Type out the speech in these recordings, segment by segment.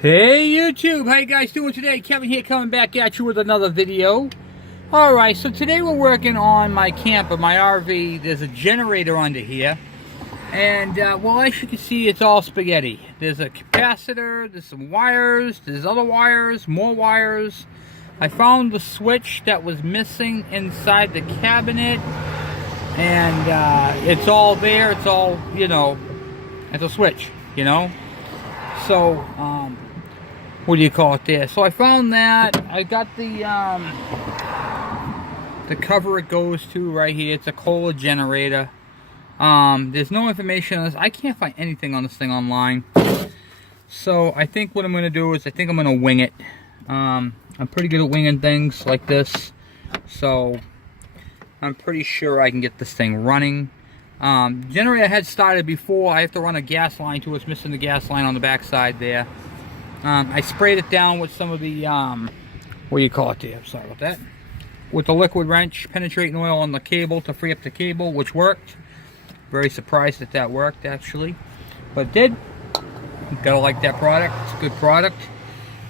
Hey YouTube, how you guys doing today? Kevin here, coming back at you with another video. Alright, so today we're working on my camper, my RV. There's a generator under here. And, well, as you can see, it's all spaghetti. There's a capacitor, there's some wires, there's other wires, more wires. I found the switch that was missing inside the cabinet. And, it's all there, it's all, you know, it's a switch, you know. So, what do you call it there? So I found that. I got the cover it goes to right here. It's a Kohler generator. There's no information on this. I can't find anything on this thing online. So I think what I'm going to do is I think I'm going to wing it. I'm pretty good at winging things like this. So I'm pretty sure I can get this thing running. Generator had started before. I have to run a gas line to it. It's missing the gas line on the back side there. I sprayed it down with some of the, what do you call it there? Sorry about that. With the liquid wrench, penetrating oil on the cable to free up the cable, which worked. Very surprised that that worked, actually. But it did. You gotta like that product. It's a good product.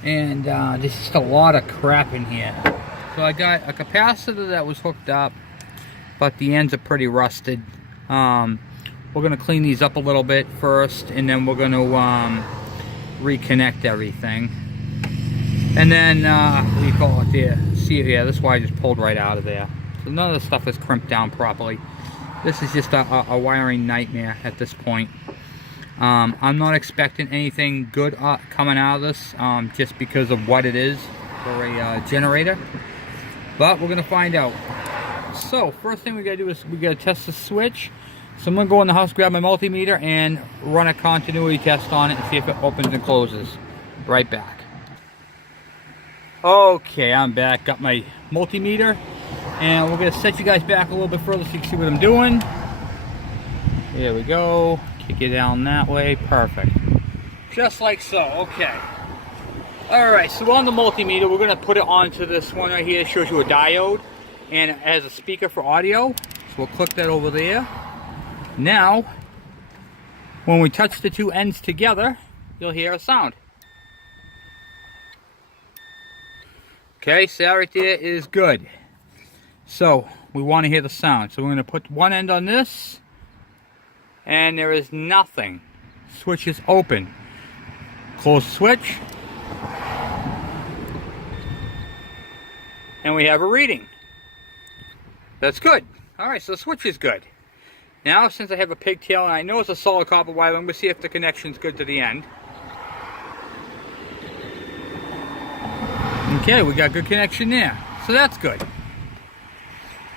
And there's just a lot of crap in here. So I got a capacitor that was hooked up, but the ends are pretty rusted. We're going to clean these up a little bit first, and then we're going to reconnect everything. And then, what do you call it there? See, yeah, this wire just pulled right out of there. So none of the stuff is crimped down properly. This is just a wiring nightmare at this point. I'm not expecting anything good coming out of this, just because of what it is for a generator. But we're going to find out. So, first thing we got to do is we got to test the switch. So I'm going to go in the house, grab my multimeter, and run a continuity test on it and see if it opens and closes. Right back. Okay, I'm back. Got my multimeter. And we're going to set you guys back a little bit further so you can see what I'm doing. There we go. Kick it down that way. Perfect. Just like so. Okay. Alright, so on the multimeter, we're going to put it onto this one right here. It shows you a diode. And it has a speaker for audio. So we'll click that over there. Now, when we touch the two ends together, you'll hear a sound. Okay, so that right there is good. So, we want to hear the sound. So we're going to put one end on this, and there is nothing. Switch is open. Close switch. And we have a reading. That's good. Alright, so the switch is good. Now, since I have a pigtail, and I know it's a solid copper wire, I'm going to see if the connection's good to the end. Okay, we got good connection there. So that's good.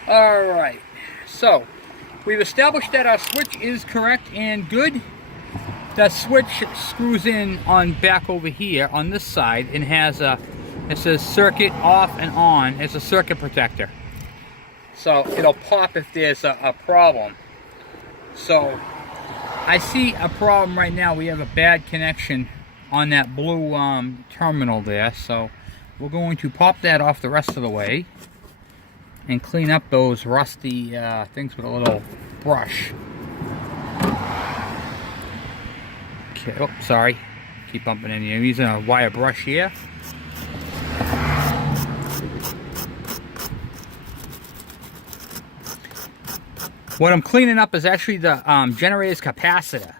Alright, so we've established that our switch is correct and good. That switch screws in on back over here on this side and has a, it says circuit off and on. It's a circuit protector. So it'll pop if there's a problem. So I see a problem right now. We have a bad connection on that blue terminal there. So we're going to pop that off the rest of the way and clean up those rusty things with a little brush. Okay, oh, sorry. Keep bumping in here. I'm using a wire brush here. What I'm cleaning up is actually the generator's capacitor.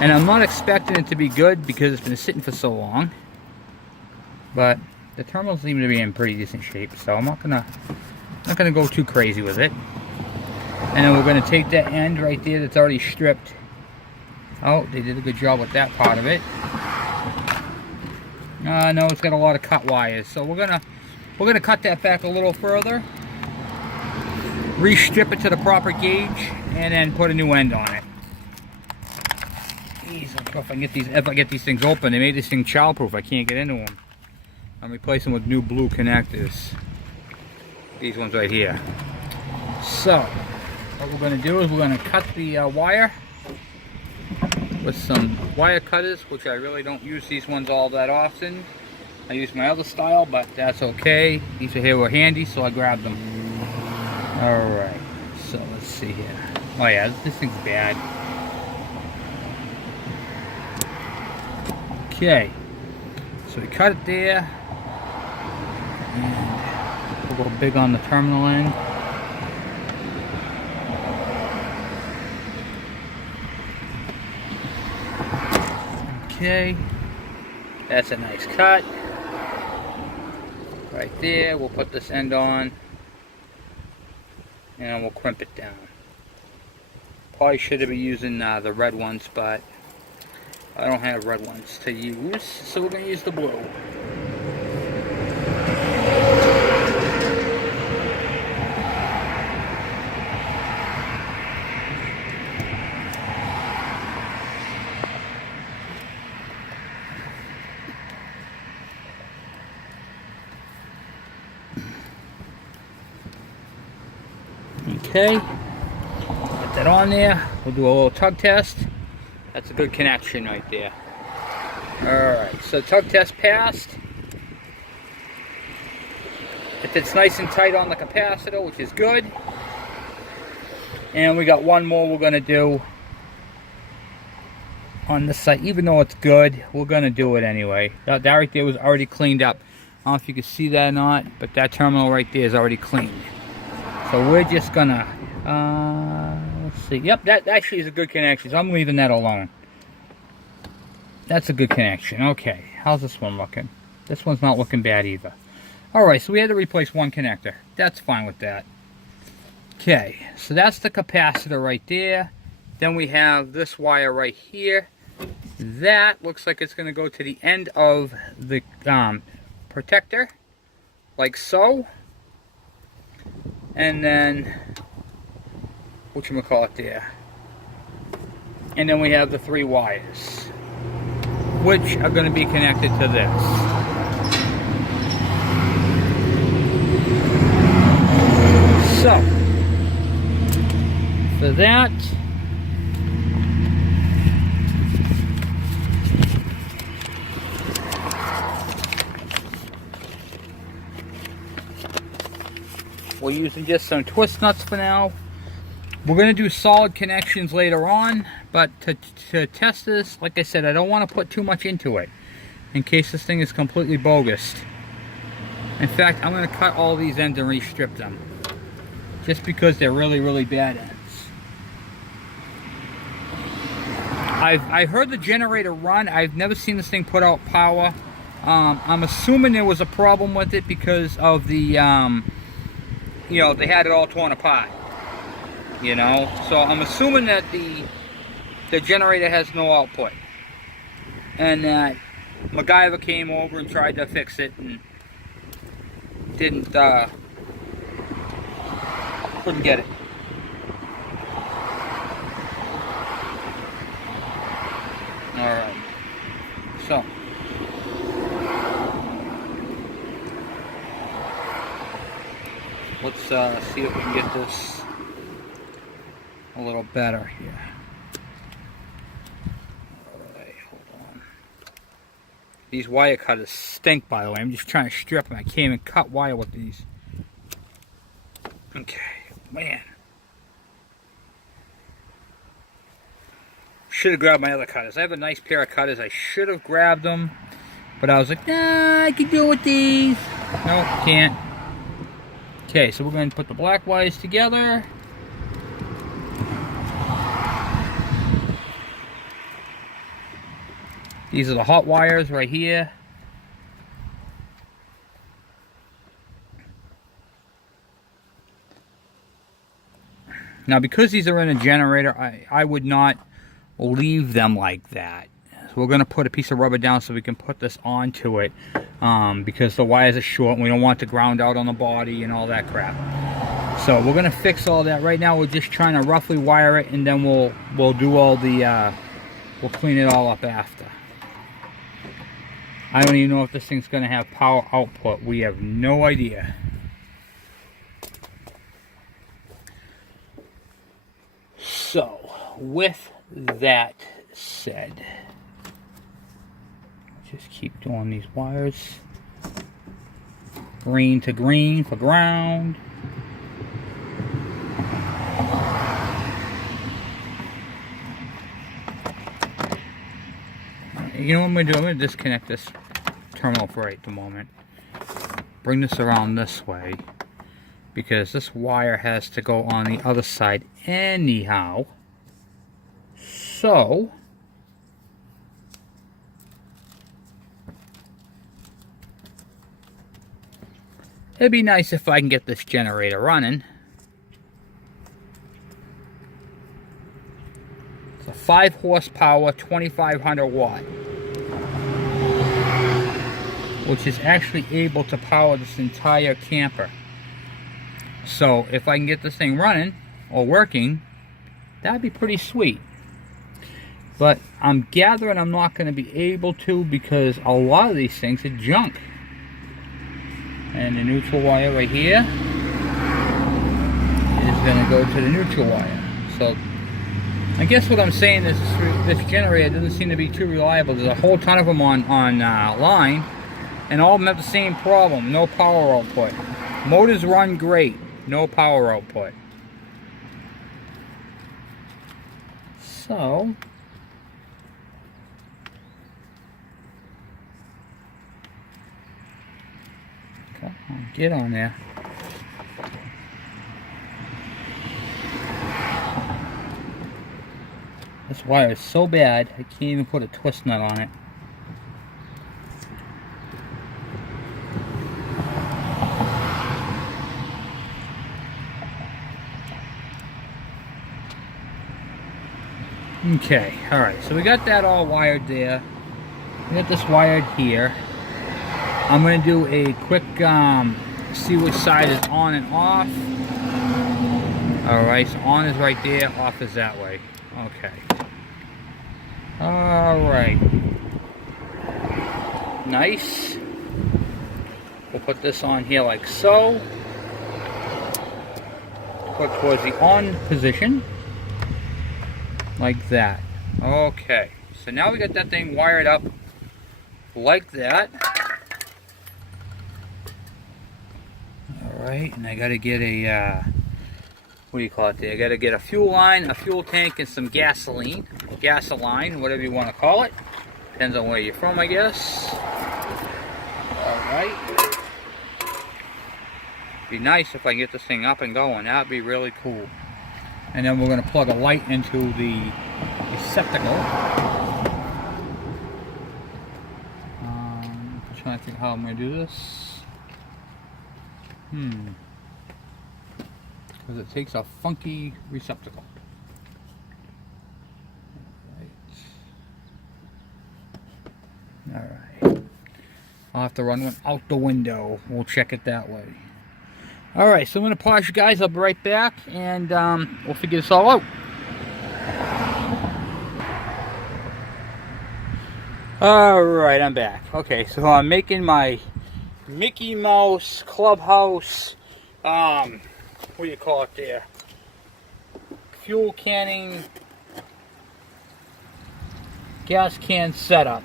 And I'm not expecting it to be good because it's been sitting for so long. But the terminals seem to be in pretty decent shape, so I'm not gonna go too crazy with it. And then we're gonna take that end right there that's already stripped. Oh, they did a good job with that part of it. No, it's got a lot of cut wires, so we're gonna cut that back a little further, re-strip it to the proper gauge, and then put a new end on it. Jeez, I don't know if I get these things open. They made this thing childproof. I can't get into them. I'm replacing with new blue connectors. These ones right here. So, what we're going to do is we're going to cut the wire with some wire cutters, which I really don't use these ones all that often. I use my other style, but that's okay. These are here were handy, so I grabbed them. Alright, so let's see here. Oh yeah, this thing's bad. Okay, so we cut it there, and a little big on the terminal end. Okay, that's a nice cut. Right there, we'll put this end on, and we'll crimp it down. Probably should have been using the red ones, but I don't have red ones to use, so we're going to use the blue. Okay, get that on there. We'll do a little tug test. That's a good connection right there. Alright, so tug test passed. It fits nice and tight on the capacitor, which is good. And we got one more we're going to do on this side. Even though it's good, we're going to do it anyway. That right there was already cleaned up. I don't know if you can see that or not, but that terminal right there is already cleaned. So we're just going to, let's see. Yep, that actually is a good connection, so I'm leaving that alone. That's a good connection. Okay, how's this one looking? This one's not looking bad either. Alright, so we had to replace one connector. That's fine with that. Okay, so that's the capacitor right there. Then we have this wire right here. That looks like it's going to go to the end of the protector, like so. And then, whatchamacallit there. And then we have the 3 wires, which are going to be connected to this. So, for that, we're using just some twist nuts for now. We're going to do solid connections later on, but to test this, like I said, I don't want to put too much into it in case this thing is completely bogus. In fact, I'm going to cut all these ends and restrip them, just because they're really, really bad ends. I heard the generator run. I've never seen this thing put out power. I'm assuming there was a problem with it because of the, you know, they had it all torn apart. You know, so I'm assuming that the generator has no output, and that MacGyver came over and tried to fix it and didn't, couldn't get it. Alright, so let's see if we can get this a little better here. Alright, hold on. These wire cutters stink, by the way. I'm just trying to strip them. I can't even cut wire with these. Okay, man. Should have grabbed my other cutters. I have a nice pair of cutters. I should have grabbed them, but I was like, nah, I can do it with these. No, can't. Okay, so we're going to put the black wires together. These are the hot wires right here. Now, because these are in a generator, I would not leave them like that. So we're going to put a piece of rubber down so we can put this onto it, because the wires are short and we don't want it to ground out on the body and all that crap. So we're going to fix all that. Right now we're just trying to roughly wire it, and then we'll do all the, we'll clean it all up after. I don't even know if this thing's going to have power output. We have no idea. So, with that said, just keep doing these wires. Green to green for ground. You know what I'm going to do? I'm going to disconnect this terminal for right the moment. Bring this around this way, because this wire has to go on the other side anyhow. So it'd be nice if I can get this generator running. It's a 5 horsepower, 2500 watt, which is actually able to power this entire camper. So if I can get this thing running or working, that'd be pretty sweet. But I'm gathering I'm not going to be able to, because a lot of these things are junk. And the neutral wire right here is going to go to the neutral wire. So I guess what I'm saying is this generator doesn't seem to be too reliable. There's a whole ton of them on line, and all of them have the same problem: no power output. Motors run great, no power output. So come on, get on there. This wire is so bad, I can't even put a twist nut on it. Okay, alright, so we got that all wired there. We got this wired here. I'm going to do a quick see which side is on and off. Alright, so on is right there, off is that way. Okay. Alright. Nice. We'll put this on here like so. Put towards the on position. Like that. Okay. So now we got that thing wired up like that. Alright, and I gotta get a what do you call it there? I gotta get a fuel line, a fuel tank, and some gasoline. Gasoline, whatever you want to call it. Depends on where you're from, I guess. Alright. Be nice if I can get this thing up and going. That'd be really cool. And then we're going to plug a light into the receptacle. I'm trying to think how I'm going to do this. Because it takes a funky receptacle. Alright. I'll have to run one out the window. We'll check it that way. Alright, so I'm going to pause you guys. I'll be right back, and we'll figure this all out. Alright, I'm back. Okay, so I'm making my Mickey Mouse Clubhouse, what do you call it there? Fuel canning, gas can setup.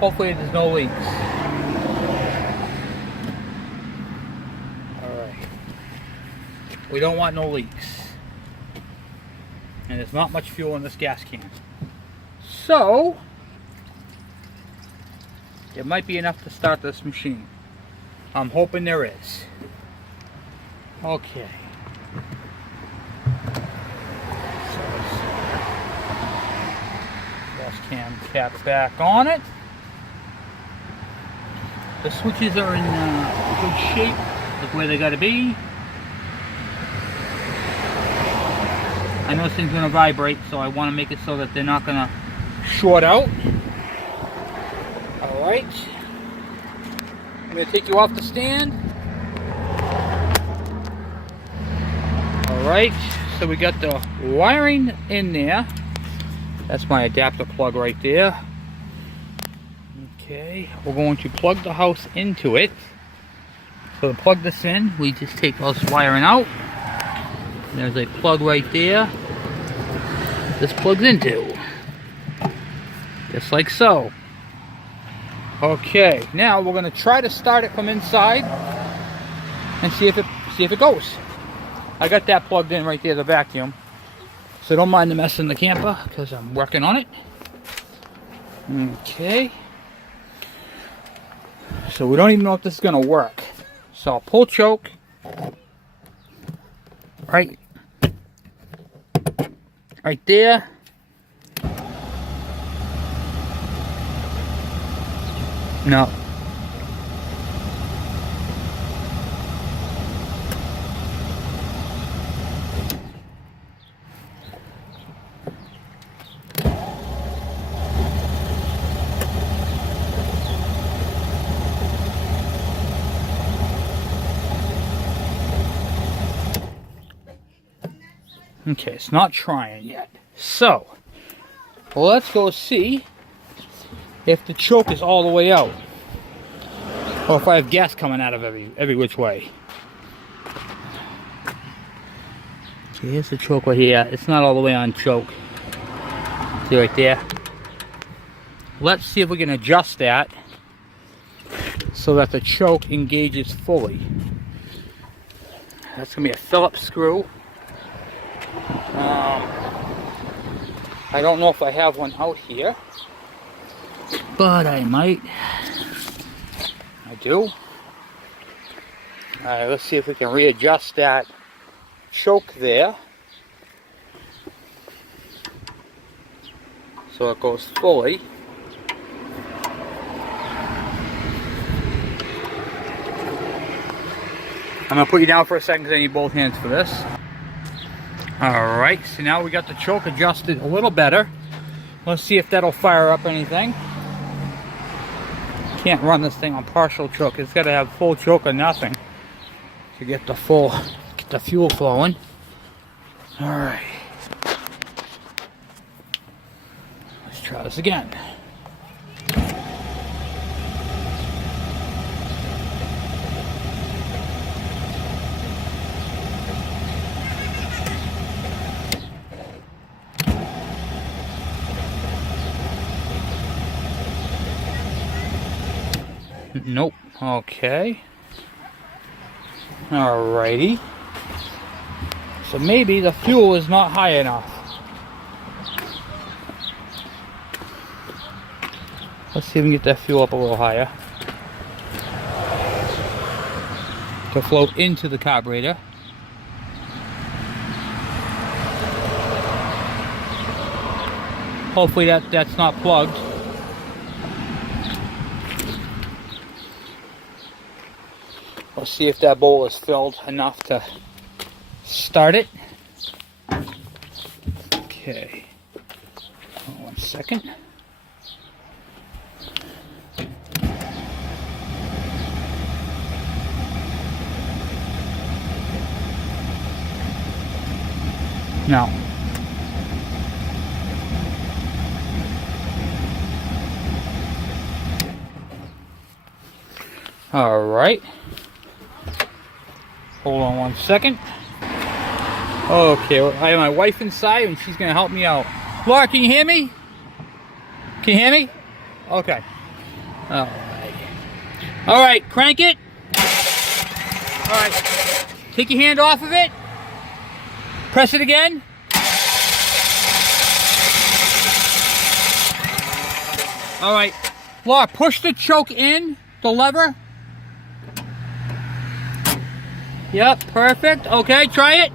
Hopefully there's no leaks. We don't want no leaks. And there's not much fuel in this gas can. So, it might be enough to start this machine. I'm hoping there is. Okay. So, gas can cap back on it. The switches are in good shape, look where they gotta be. I know this thing's going to vibrate, so I want to make it so that they're not going to short out. Alright. I'm going to take you off the stand. Alright, so we got the wiring in there. That's my adapter plug right there. Okay, we're going to plug the house into it. So to plug this in, we just take all this wiring out. There's a plug right there. This plugs into. Just like so. Okay, now we're going to try to start it from inside and see if it goes. I got that plugged in right there, the vacuum. So don't mind the mess in the camper because I'm working on it. Okay. So we don't even know if this is going to work. So I'll pull choke. Right there. No. Okay, it's not trying yet. So, let's go see if the choke is all the way out. Or if I have gas coming out of every which way. Okay, here's the choke right here. It's not all the way on choke. See right there? Let's see if we can adjust that so that the choke engages fully. That's going to be a Phillips screw. I don't know if I have one out here, but I might. I do. Alright, let's see if we can readjust that choke there so it goes fully. I'm going to put you down for a second because I need both hands for this. Alright, so now we got the choke adjusted a little better. Let's see if that'll fire up anything. Can't run this thing on partial choke. It's got to have full choke or nothing to get the fuel flowing. Alright. Let's try this again. Nope. Okay. Alrighty. So maybe the fuel is not high enough. Let's see if we can get that fuel up a little higher to float into the carburetor. Hopefully that's not plugged. Let's see if that bowl is filled enough to start it. Okay. Hold on 1 second. Now. All right. Hold on 1 second. Okay, I have my wife inside and she's gonna help me out. Laura, can you hear me? Can you hear me? Okay. Alright. Alright, crank it. Alright. Take your hand off of it. Press it again. Alright. Laura, push the choke in, the lever. Yep, perfect. Okay, try it.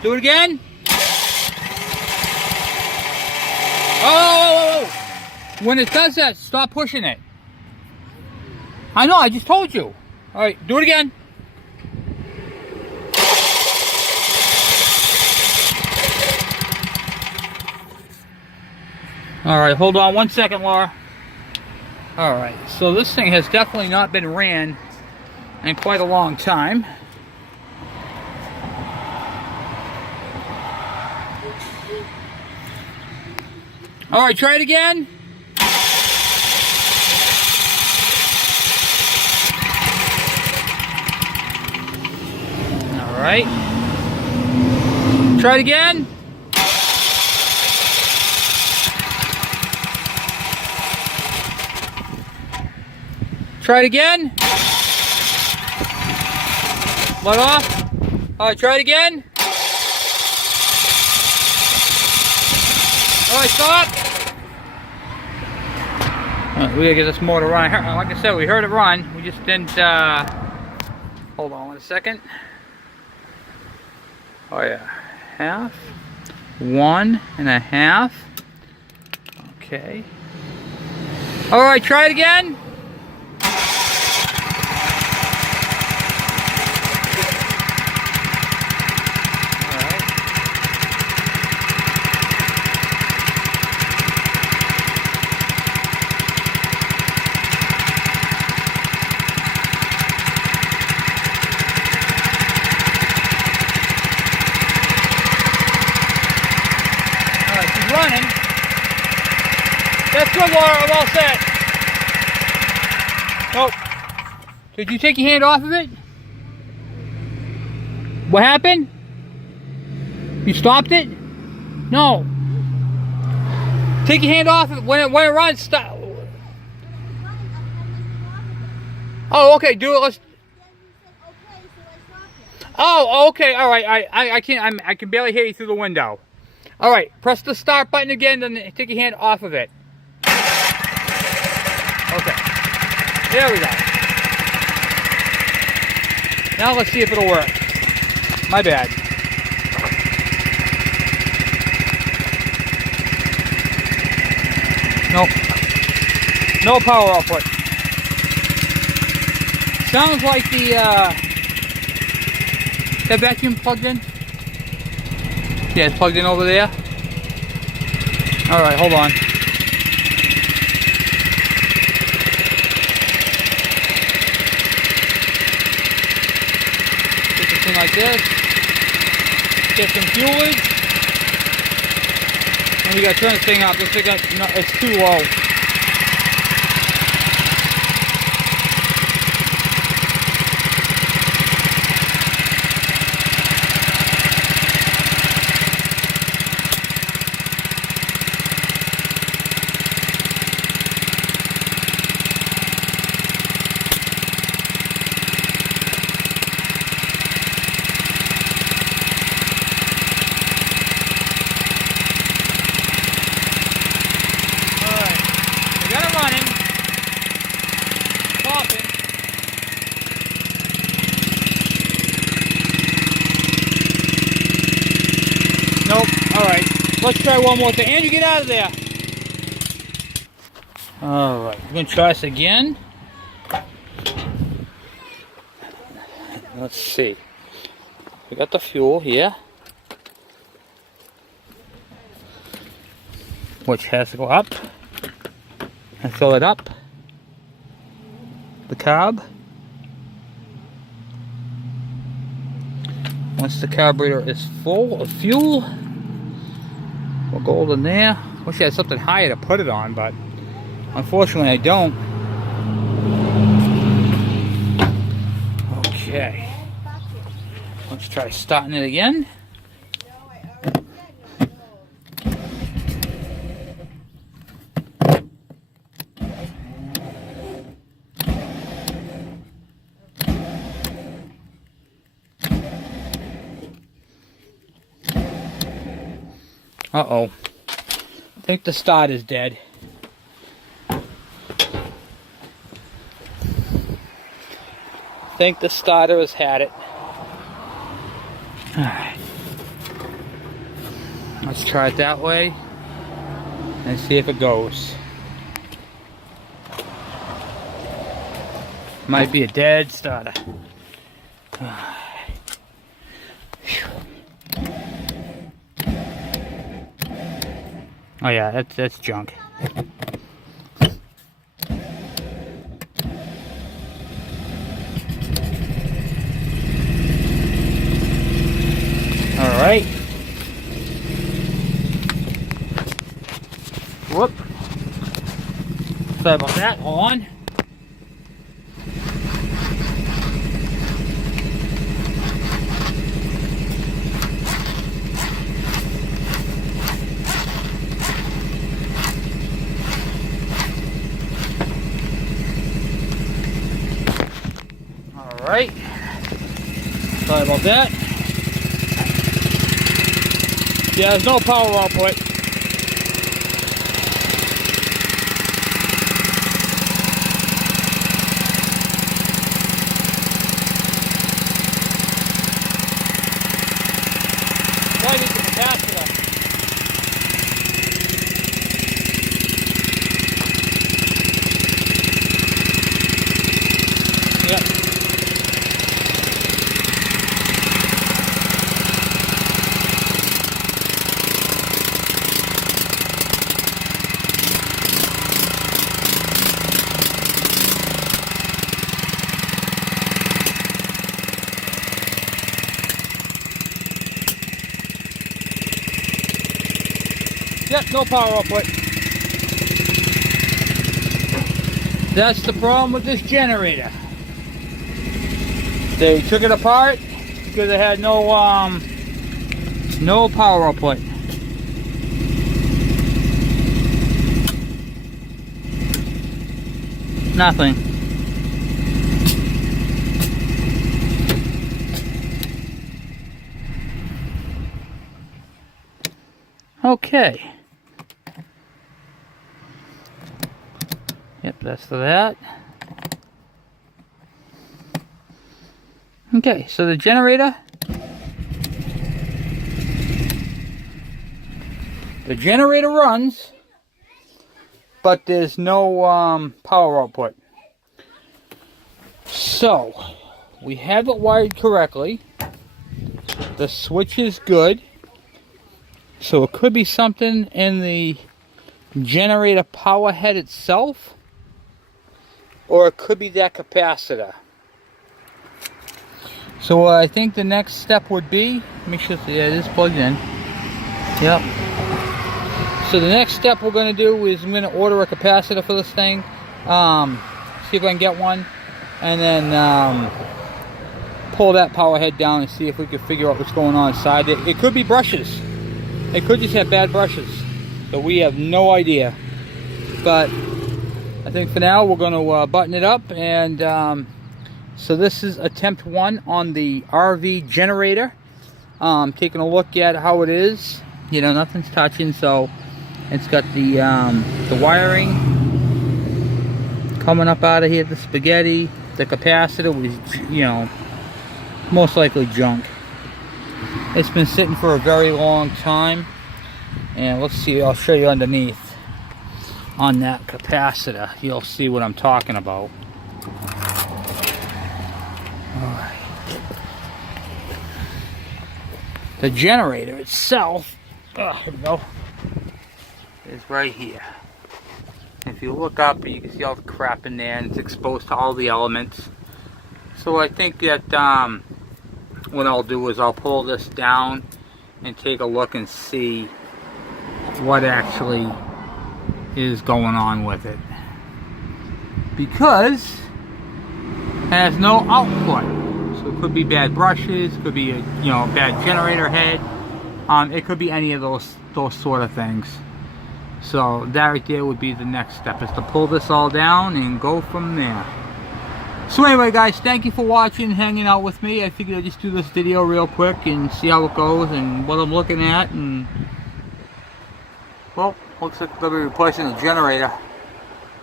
Do it again. Oh! When it does that, stop pushing it. I know, I just told you. All right, do it again. All right, hold on 1 second, Laura. All right, so this thing has definitely not been ran in quite a long time. All right, try it again. All right. Try it again. Try it again. Let off. Alright, try it again. Alright, stop. Alright, we gotta get this motor running. Like I said, we heard it run. We just didn't, hold on one second. Oh yeah, half. 1.5. Okay. Alright, try it again. Running. That's good, Laura. I'm all set. Oh, did you take your hand off of it? What happened? You stopped it? No. Take your hand off it when it runs. Stop. Oh, okay. Do it. Let's. Oh, okay. All right. I can't. I can barely hear you through the window. All right, press the start button again, then take your hand off of it. Okay, there we go. Now let's see if it'll work. My bad. Nope. No power output. Sounds like the vacuum plugged in. Yeah, it's plugged in over there. Alright, hold on. Get this thing like this. Get some fuelage. And we gotta turn this thing up. This thing got, no, it's too low. Nope. Alright. Let's try one more thing. Andrew, get out of there. Alright. We're going to try this again. Let's see. We got the fuel here, which has to go up and fill it up. The carb. Once the carburetor is full of fuel, we'll go in there. Wish I had something higher to put it on, but unfortunately I don't. Okay. Let's try starting it again. Uh-oh. I think the start is dead. I think the starter has had it. Alright. Let's try it that way and see if it goes. Might be a dead starter. Oh yeah, that's junk. All right. Whoop. Sorry about that. Hold on. Right. Sorry about that. Yeah, there's no power output. Why need the capacitor? Yep. Yep, no power output. That's the problem with this generator. They took it apart because it had no power output. Nothing. Okay. Yep, that's for that. Okay, so the generator runs, but there's no power output. So we have it wired correctly. The switch is good. So it could be something in the generator power head itself, or it could be that capacitor. So I think the next step would be, make sure, yeah, it is plugged in. Yep. So the next step we're going to do is I'm going to order a capacitor for this thing, see if I can get one, and then pull that power head down and see if we can figure out what's going on inside it. It could be brushes. It could just have bad brushes, but we have no idea. But I think for now we're going to button it up, and so this is attempt 1 on the RV generator. Taking a look at how it is. You know, nothing's touching, so it's got the wiring coming up out of here, the spaghetti. The capacitor was, you know, most likely junk. It's been sitting for a very long time, and let's see, I'll show you underneath on that capacitor. You'll see what I'm talking about. Alright. The generator itself, here we go, is right here. If you look up, you can see all the crap in there, and it's exposed to all the elements. So I think that what I'll do is I'll pull this down and take a look and see what actually is going on with it, because it has no output. So it could be bad brushes, could be a, you know, bad generator head. It could be any of those sort of things. So that right there would be the next step, is to pull this all down and go from there. So anyway, guys, thank you for watching, hanging out with me. I figured I'd just do this video real quick and see how it goes and what I'm looking at. And well, looks like we're going to be replacing the generator.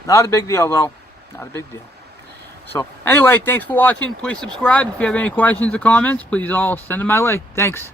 Not a big deal, though. Not a big deal. So anyway, thanks for watching. Please subscribe. If you have any questions or comments, please all send them my way. Thanks.